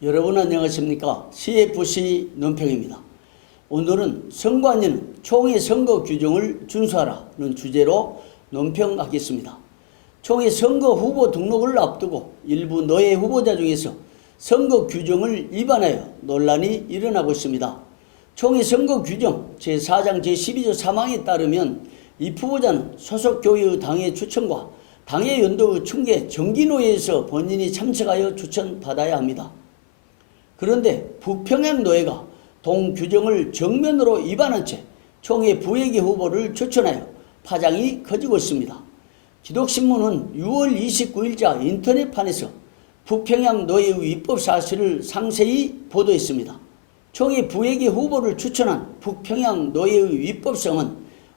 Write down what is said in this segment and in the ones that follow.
여러분 안녕하십니까? CFC 논평입니다. 오늘은 선관위는 총회 선거 규정을 준수하라는 주제로 논평하겠습니다. 총회 선거 후보 등록을 앞두고 일부 노예 후보자 중에서 선거 규정을 위반하여 논란이 일어나고 있습니다. 총회 선거 규정 제4장 제12조 3항에 따르면 이 후보자는 소속 교회의 당의 추천과 당의 연도의 충계 정기노예에서 본인이 참석하여 추천받아야 합니다. 그런데 부평양 노예가 동규정을 정면으로 위반한 채 총회 부회계 후보를 추천하여 파장이 커지고 있습니다. 기독신문은 6월 29일자 인터넷판에서 부평양 노예의 위법 사실을 상세히 보도했습니다. 총회 부회계 후보를 추천한 부평양 노예의 위법성은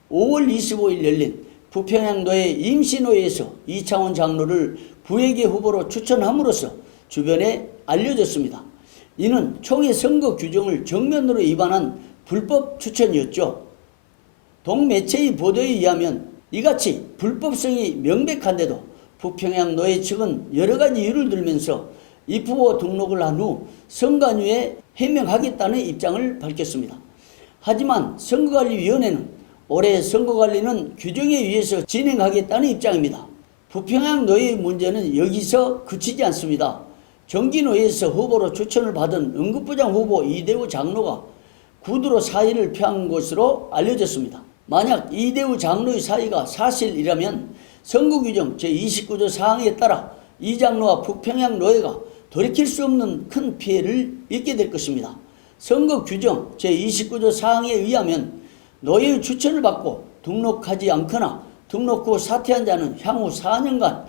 5월 25일 열린 부평양 노예 임시노예에서 이창원 장로를 부회계 후보로 추천함으로써 주변에 알려졌습니다. 이는 총회 선거 규정을 정면으로 위반한 불법 추천이었죠. 동매체의 보도에 의하면 이같이 불법성이 명백한데도 부평양 노예 측은 여러가지 이유를 들면서 이 후보 등록을 한 후 선관위에 해명하겠다는 입장을 밝혔습니다. 하지만 선거관리위원회는 올해 선거관리는 규정에 의해서 진행하겠다는 입장입니다. 부평양 노예의 문제는 여기서 그치지 않습니다. 정기노예에서 후보로 추천을 받은 응급부장 후보 이대우 장로가 구두로 사의를 표한 것으로 알려졌습니다. 만약 이대우 장로의 사의가 사실이라면 선거규정 제29조 사항에 따라 이 장로와 부평양 노예가 돌이킬 수 없는 큰 피해를 입게 될 것입니다. 선거규정 제29조 사항에 의하면 노예의 추천을 받고 등록하지 않거나 등록 후 사퇴한 자는 향후 4년간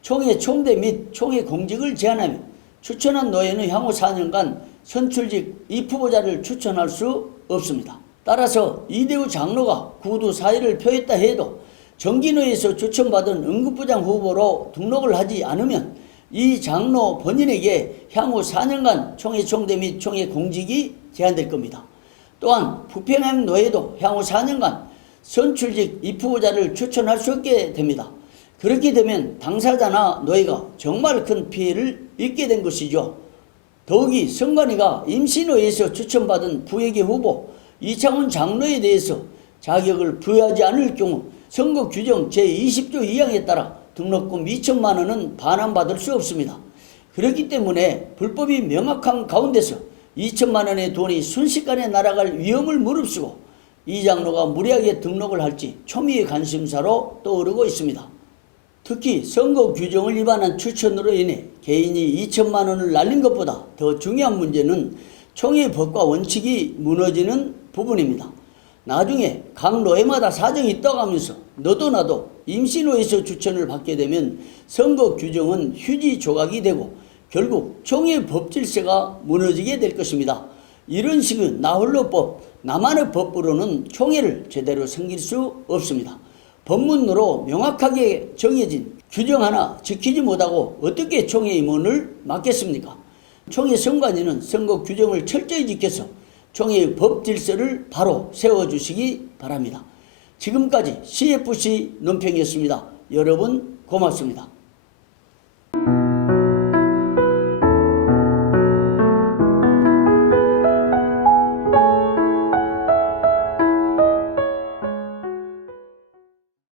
총회 총대 및 총회 공직을 제한하며 추천한 노예는 향후 4년간 선출직 이 후보자를 추천할 수 없습니다. 따라서 이대우 장로가 구두 사의를 표했다 해도 정기노예에서 추천받은 응급부장 후보로 등록을 하지 않으면 이 장로 본인에게 향후 4년간 총회 총대 및 총회 공직이 제한될 겁니다. 또한 부평양 노예도 향후 4년간 선출직 이 후보자를 추천할 수 없게 됩니다. 그렇게 되면 당사자나 노예가 정말 큰 피해를 입게 된 것이죠. 더욱이 선관위가 임시노예에서 추천받은 부회계 후보 이창원 장로에 대해서 자격을 부여하지 않을 경우 선거규정 제20조 2항에 따라 등록금 2천만 원은 반환받을 수 없습니다. 그렇기 때문에 불법이 명확한 가운데서 2천만 원의 돈이 순식간에 날아갈 위험을 무릅쓰고 이 장로가 무리하게 등록을 할지 초미의 관심사로 떠오르고 있습니다. 특히 선거 규정을 위반한 추천으로 인해 개인이 2천만 원을 날린 것보다 더 중요한 문제는 총회 법과 원칙이 무너지는 부분입니다. 나중에 각 노예마다 사정이 있다고 하면서 너도 나도 임시노예에서 추천을 받게 되면 선거 규정은 휴지 조각이 되고 결국 총회 법 질서가 무너지게 될 것입니다. 이런 식의 나홀로법, 나만의 법으로는 총회를 제대로 섬길 수 없습니다. 법문으로 명확하게 정해진 규정 하나 지키지 못하고 어떻게 총회 임원을 맡겠습니까? 총회 선관위는 선거 규정을 철저히 지켜서 총회의 법 질서를 바로 세워주시기 바랍니다. 지금까지 CFC 논평이었습니다. 여러분 고맙습니다.